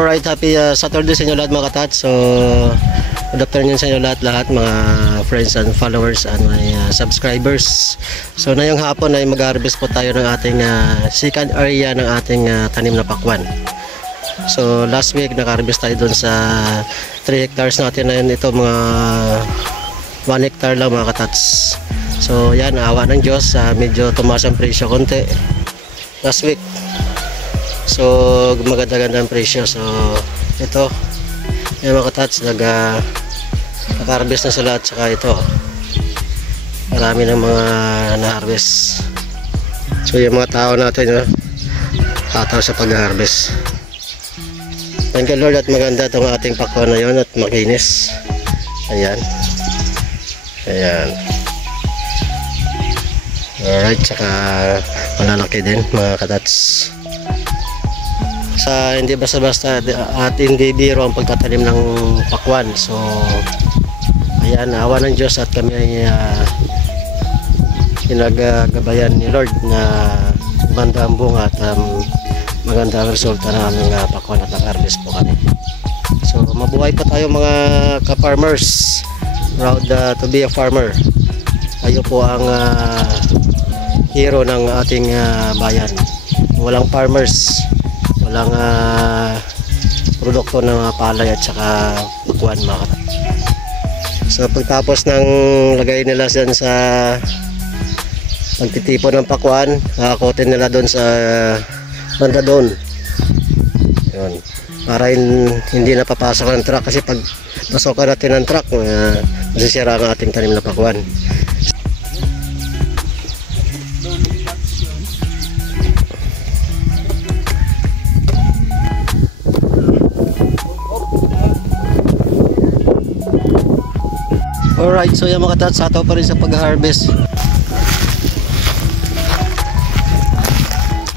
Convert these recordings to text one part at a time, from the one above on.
Alright, happy Saturday sa inyo lahat mga katats. So, good afternoon sa inyo lahat mga friends and followers and my subscribers. So, ngayong hapon ay mag-harvest po tayo ng ating second area ng ating tanim na pakwan. So, last week nag-harvest tayo dun sa 3 hectares natin na yun. Ito mga 1 hectare lang mga katats. So, yan, awa ng Diyos, medyo tumaas ang presyo konti last week. So maganda-ganda ang presyo. So ito yung mga katats, nag-harvest na sila at saka ito marami ng mga na-harvest. So yung mga tao natin hataw sa pag-harvest. Thank you Lord at maganda itong ating pakwan na yun at makinis. Ayan, ayan. Alright, saka malalaki din mga katats. Sa hindi basta-basta at hindi biro ang pagtatanim ng pakwan. So ayan, awa ng Diyos at kami ay pinaggabayan ni Lord na maganda ang bunga at maganda ang resulta ng aming pakwan at nag-harvest po kami. So mabuhay pa tayo mga ka-farmers, proud to be a farmer. Kayo po ang hero ng ating bayan. Walang farmers, walang produkto ng palay at saka pakwan mga katats. So pagtapos ng lagay nila dyan sa pagtitipon ng pakwan, nakakotin nila doon sa banda doon. Yun. Para hindi napapasok ng truck, kasi pag pasokan natin ng truck, masisira ang ating tanim na pakwan. Alright, so yung mga katats, hataw pa rin sa pag-harvest.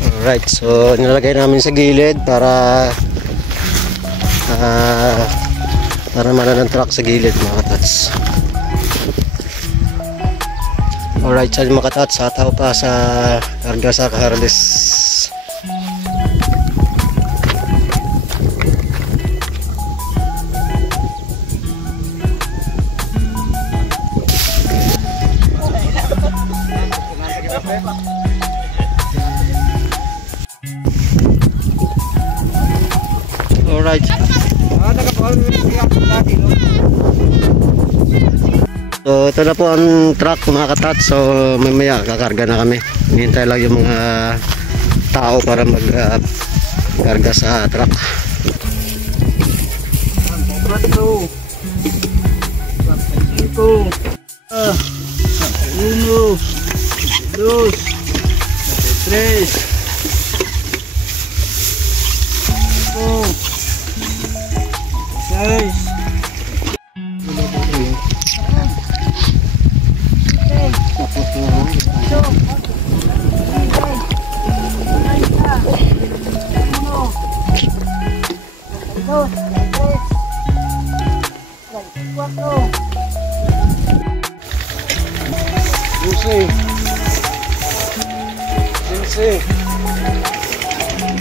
Alright, so nilagay namin sa gilid para manan ng truck sa gilid mga katats. Alright, so yung mga katats, hataw pa sa karga sa harvest. Alright. So ito na po ang truck mga katats. So mamaya kakarga na kami. Hinihintay lang yung mga tao para mag-karga sa truck. 1, 2, 3.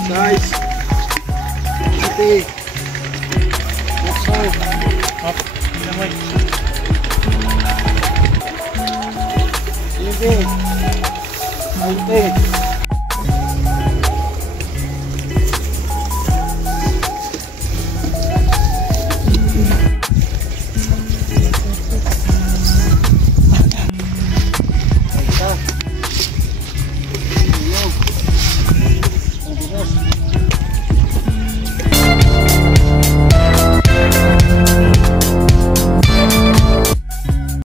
Size 20.